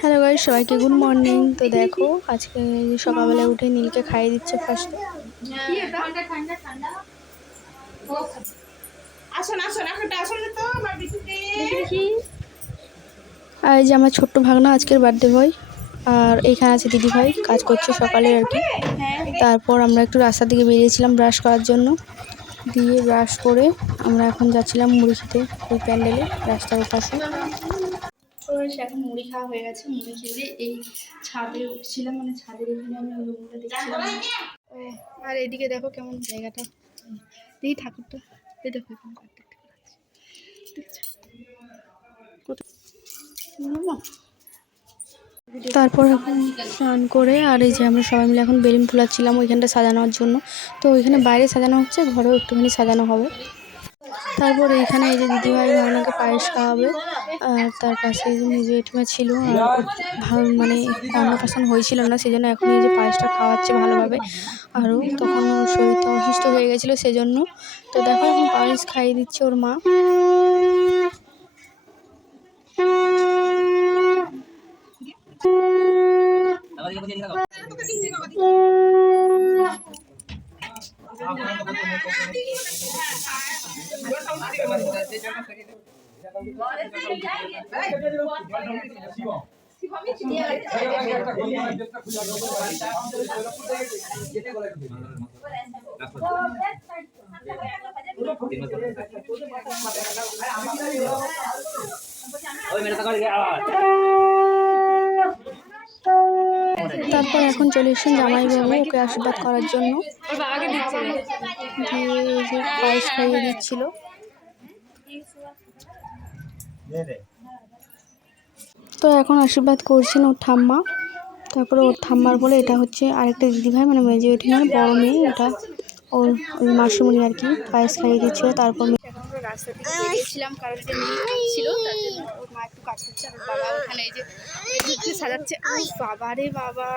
Hello guys, সবাইকে good morning. তো দেখো আজকে সকালবেলা উঠে নীলকে খাইয়ে দিচ্ছে ফার্স্টে। আর এই যে আমার ছোট্ট ভাগনা আজকের বার্থডে বয়, আর এখানে আছে দিদি ভাই কাজ করছে সকালে আর কি। তারপর আমরা একটু রাস্তার দিকে বেরিয়েছিলাম ব্রাশ করার জন্য, দিয়ে ব্রাশ করে আমরা এখন যাচ্ছিলাম মুড়ি খেতে ওই প্যান্ডেলে রাস্তার ওপাশে। তো এখন মুড়ি খাওয়া হয়ে গেছে, মুড়ি খেয়ে এই ছাদে উঠছিলাম, মানে ছাদের এখানে আমি রুমটা দেখছিলাম। আর এদিকে দেখো কেমন জায়গাটা, এই ঠাকুরটা দেখো তারপর এখন স্নান করে আর এই যে আমরা সবাই মিলে এখন বেলুন ফুলাচ্ছিলাম ওইখানটা সাজানোর জন্য। তো ওইখানে বাইরে সাজানো হচ্ছে, ঘরেও একটুখানি সাজানো হবে। তারপর এইখানে এই যে দিদিভাই ভাবনাকে পায়েস খাওয়াবে, আর তার পাশে এই যে নিজে এটুমা ছিল, আর মানে অন্নপ্রাশন হয়েছিল না, সেই জন্য এখন এই যে পায়েসটা খাওয়াচ্ছে ভালোভাবে। আরও তখন ওর শরীরটা অসুস্থ হয়ে গেছিলো সেজন্য। তো দেখো এখন পায়েস খাইয়ে দিচ্ছে ওর মা। তারপর এখন চলে এসেছেন জামাইবাবু ওকে আশীর্বাদ করার জন্য, দিয়ে এই যে পায়েস খাইয়ে দিচ্ছিল। তো এখন আশীর্বাদ করছেন ওর ঠাম্মা। তারপরে ওর ঠাম্মার বলে এটা হচ্ছে আরেকটা দিদিভাই, মানে মেজে ওঠেন বড় মেয়ে, এটা ওর মাসুমণি আর কি, পায়েস খাইয়ে দিচ্ছিল। তারপর রাস্তা থেকে বেরিয়েছিলাম কারণ এটা নীল ছিল, তার জন্য ওর মা একটু কাজ করছে, আর বাবা ওখানে এই যে সাজাচ্ছে। বাবা রে বাবা,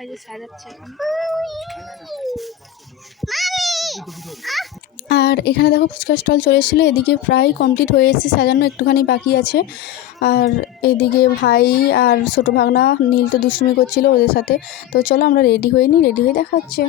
এই যে সাজাচ্ছে। আর এখানে দেখো ফুচকা স্টল চলে এসেছিলো, এদিকে প্রায় কমপ্লিট হয়ে এসেছে সাজানো, একটুখানি বাকি আছে। আর এদিকে ভাই আর ছোটো ভাগনা নীল তো দুষ্টুমি করছিলো ওদের সাথে। তো চলো আমরা রেডি হয়ে নিই, রেডি হয়ে দেখা হচ্ছে।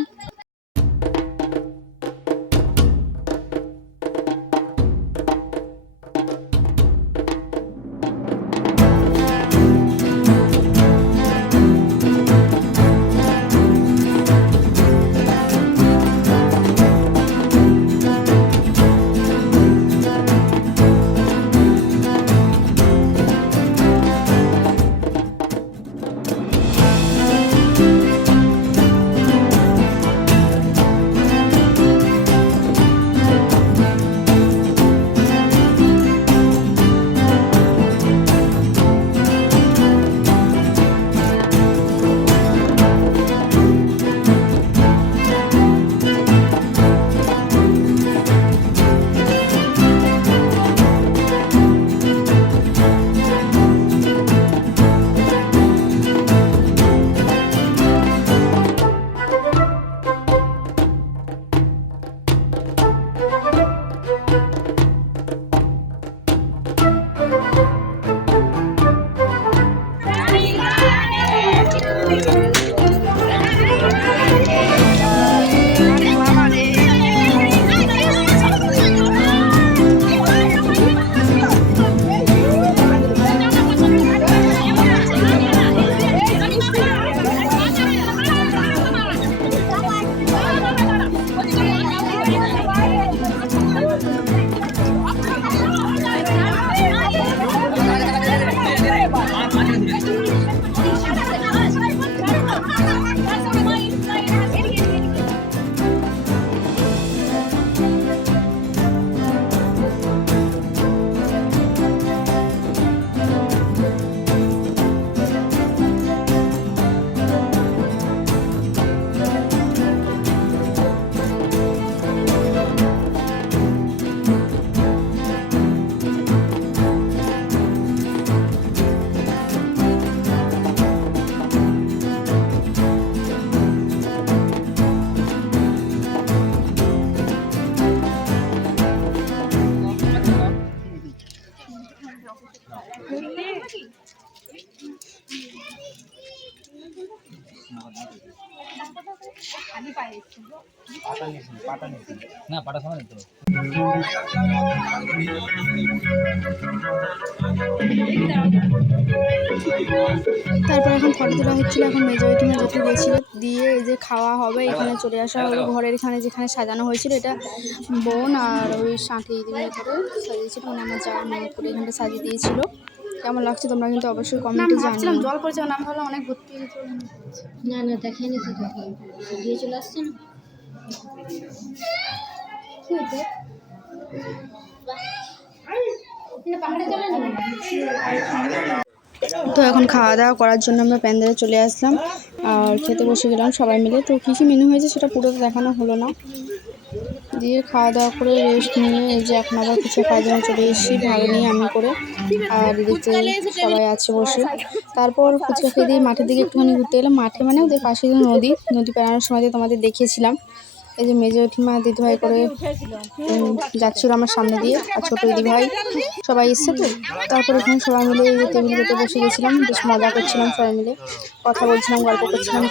না পাটা সময় তো তারপর এখন ফটো তোলা হচ্ছিল। এখন মেজরিটি যেতে গিয়েছিল দিয়ে এই যে খাওয়া হবে, এখানে চলে আসা হবে। ঘরের এখানে যেখানে সাজানো হয়েছিল এটা বোন আর ওই সাঁথি দিয়ে করে সাজিয়েছিল, মানে আমার যা নিয়ত করে এখানটা সাজিয়ে দিয়েছিল। কেমন লাগছে তোমরা কিন্তু অবশ্যই কমেন্টে জানিও। জল পড়ছে, নাম ভালো অনেক ভর্তি হয়ে গেছে। না না দেখাইনি তো, দিয়ে চলে আসছে না কি হয়েছে পাহাড়ে চলে না। তো এখন খাওয়া দাওয়া করার জন্য আমরা প্যান্ডেলে চলে আসলাম আর খেতে বসে গেলাম সবাই মিলে। তো কী কী মেনু হয়েছে সেটা পুরো দেখানো হলো না। দিয়ে খাওয়া দাওয়া করে রেস্ট নিয়ে এই যে এখন আবার কিছু খাওয়ার জন্য চলে এসেছি, ভাগ নিয়ে আমি করে। আর এদিকে সবাই আছে বসে। তারপর ফুচকা খেয়ে দিয়ে মাঠের দিকে একটুখানি ঘুরতে এলাম। মাঠে মানে ওদের পাশে যে নদী পেরানোর সময় তোমাদের দেখিয়েছিলাম। এই যে মেজো জেঠিমা দিদিভাই করে যাচ্ছিল আমার সামনে দিয়ে, আর ছোটো দিদিভাই সবাই এসছে। তো তারপর এখানে সবাই মিলে এই যে টেবিল পেতে বসে গেছিলাম, বেশ মজা করছিলাম, সবাই মিলে কথা বলছিলাম, গল্প করছিলাম।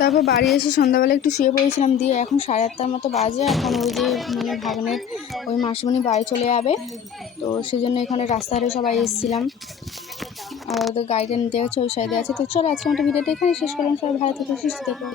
তারপর বাড়ি এসে সন্ধ্যাবেলা একটু শুয়ে পড়েছিলাম। দিয়ে এখন 8:30টার মতো বাজে। এখন ওই যে মানে ভাগ্নের ওই মাসিমণি বাড়ি চলে যাবে, তো সেই জন্য এখানে রাস্তাঘাটে সবাই এসেছিলাম। আর ওদের গাড়িটা নিতে গেছে, ওই সাইডে আছে। তো চলো আজকে আমাদের ভিডিওটা এখানে শেষ করলাম। সবাই ভালো থেকো, সুস্থ থেকো।